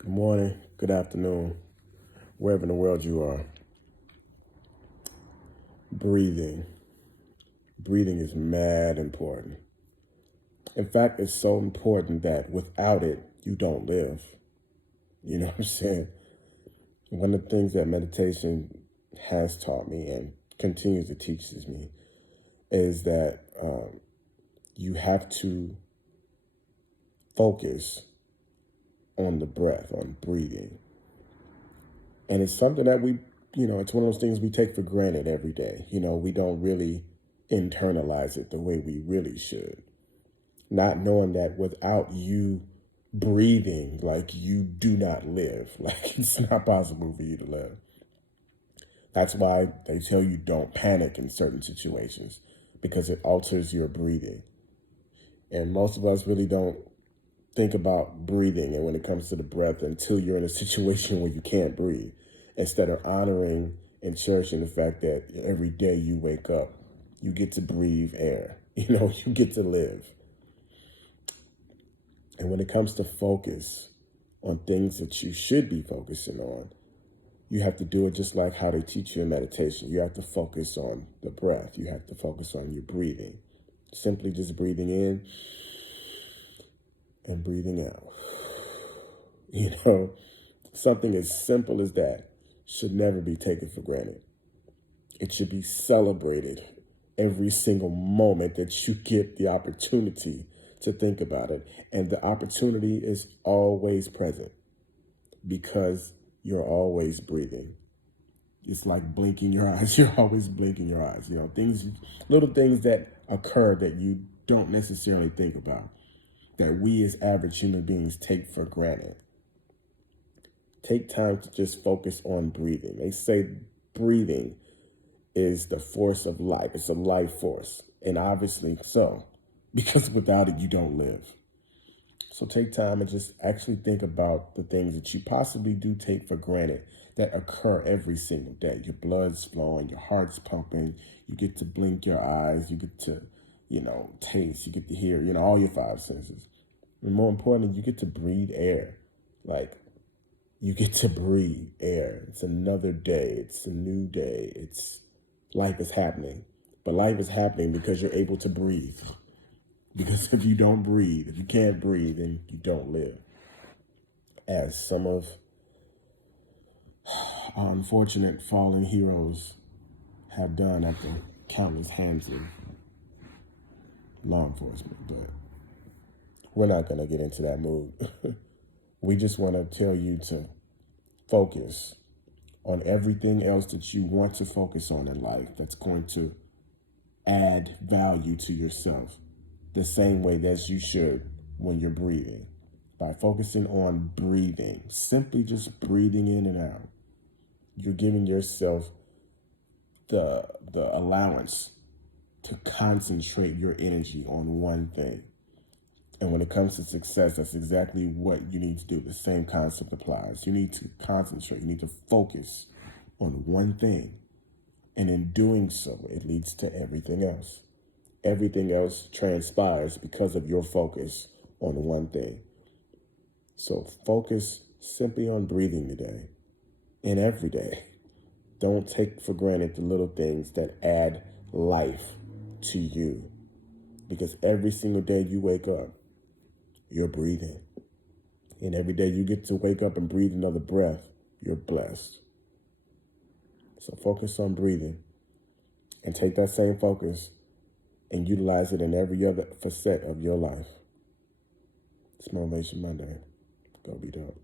Good morning, good afternoon, wherever in the world you are. Breathing. Breathing is mad important. In fact, it's so important that without it, you don't live. You know what I'm saying? One of the things that meditation has taught me and continues to teach me is that you have to focus on the breath, on breathing. And it's something that it's one of those things we take for granted every day. We don't really internalize it the way we really should. Not knowing that without you breathing, like, you do not live. Like, it's not possible for you to live. That's why they tell you don't panic in certain situations, because it alters your breathing. And most of us really don't think about breathing and when it comes to the breath until you're in a situation where you can't breathe, instead of honoring and cherishing the fact that every day you wake up, you get to breathe air. You get to live. And when it comes to focus on things that you should be focusing on, you have to do it just like how they teach you in meditation. You have to focus on the breath. You have to focus on your breathing. Simply just breathing in and breathing out. Something as simple as that should never be taken for granted. It should be celebrated every single moment that you get the opportunity to think about it. And the opportunity is always present because you're always breathing. It's like blinking your eyes. You're always blinking your eyes. Little things that occur that you don't necessarily think about, that we as average human beings take for granted. Take time to just focus on breathing. They say breathing is the force of life. It's a life force. And obviously so, because without it, you don't live. So take time and just actually think about the things that you possibly do take for granted that occur every single day. Your blood's flowing, your heart's pumping, you get to blink your eyes, you get to, taste, you get to hear, all your five senses. And more importantly, you get to breathe air. Like, you get to breathe air. It's another day. It's a new day. Life is happening. But life is happening because you're able to breathe. Because if you don't breathe, if you can't breathe, then you don't live. As some of our unfortunate fallen heroes have done at the countless hands of law enforcement. But we're not going to get into that mood. We just want to tell you to focus on everything else that you want to focus on in life that's going to add value to yourself the same way that you should when you're breathing. By focusing on breathing, simply just breathing in and out, you're giving yourself the allowance to concentrate your energy on one thing. And when it comes to success, that's exactly what you need to do. The same concept applies. You need to concentrate. You need to focus on one thing. And in doing so, it leads to everything else. Everything else transpires because of your focus on one thing. So focus simply on breathing today and every day. Don't take for granted the little things that add life to you. Because every single day you wake up, you're breathing. And every day you get to wake up and breathe another breath, you're blessed. So focus on breathing and take that same focus and utilize it in every other facet of your life. It's Motivation Monday. Go be dope.